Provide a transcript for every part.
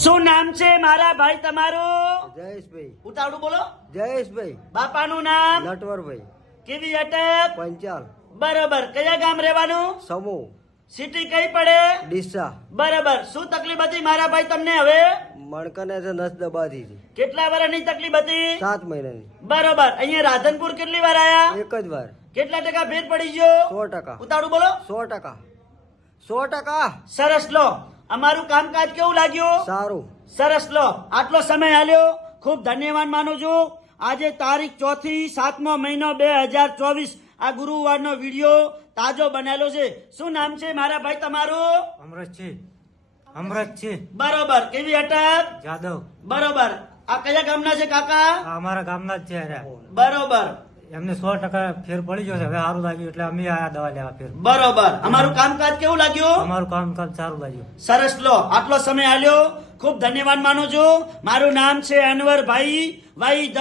શું નામ છે મારા ભાઈ તમારું? જયેશભાઈ. ઉતાવળું બોલો. જયેશભાઈ. બાપાનું નામ? નટવરભાઈ કેવી અટક? પંચાલ. બરોબર. કયા ગામ રહેવાનું? સમૂહ. સિટી કઈ પડે? ડીસા. બરાબર. શું તકલીફ હતી મારા ભાઈ તમને હવે? મણકને છે નસ દબાતી છે કેટલા વર્ષની તકલીફ હતી? સાત મહિનાની. બરોબર. અહીંયા રાધનપુર કેટલી વાર આયા? એક જ વાર. કેટલા ટકા ફેર પડી ગયો? સો ટકા. ઉતાવળું બોલો. સો ટકા. સો ટકા. સરસ લો. અમારું કામકાજ કેવું લાગ્યું? સારું. સરસ લો. આટલો સમય આલ્યો. ખૂબ ધન્યવાદ માનું છું. આજે તારીખ ચોથી સાતમો મહિનો બે હજાર ચોવીસ. આ ગુરુવારનો વીડિયો તાજો બનેલો છે. શું નામ છે મારા ભાઈ તમારું? અમૃત છે. અમૃત છે. બરોબર. કેવી અટક જાદવ. બરોબર. આ કયા ગામના છે કાકા? અમારા ગામના જ છે અરે. બરોબર. એમને સો ટકા ફેર પડી ગયો છે. હવે સારું લાગ્યું એટલે અમે આ દવા લેવા ફેર. બરોબર. અમારું કામકાજ કેવું લાગ્યું? અમારું કામકાજ સારું લાગ્યું. સરસ. લો આટલો સમય આલ્યો. ખૂબ ધન્યવાદ માનું છું. મારું નામ છે અનવરભાઈ ભાઈ ધ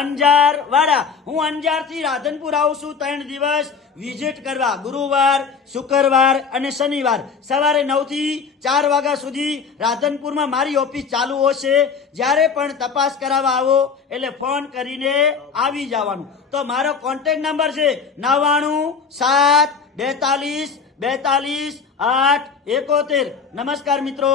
અંજાર વાળા હું અંજારથી રાધનપુર આવું છું ત્રણ દિવસ. વિઝિટ કરવા ગુરુવાર, શુક્રવાર અને શનિવાર. સવારે નવથી ચાર વાગ્યા સુધી રાધનપુરમાં મારી ઓફિસ ચાલુ હશે. જ્યારે પણ તપાસ કરાવવા આવો, એટલે ફોન કરીને આવી જવાનું. તો મારો કોન્ટેક્ટ નંબર છે નવ્વાણું સાત બેતાલીસ બેતાલીસ આઠ એકોતેર. નમસ્કાર મિત્રો.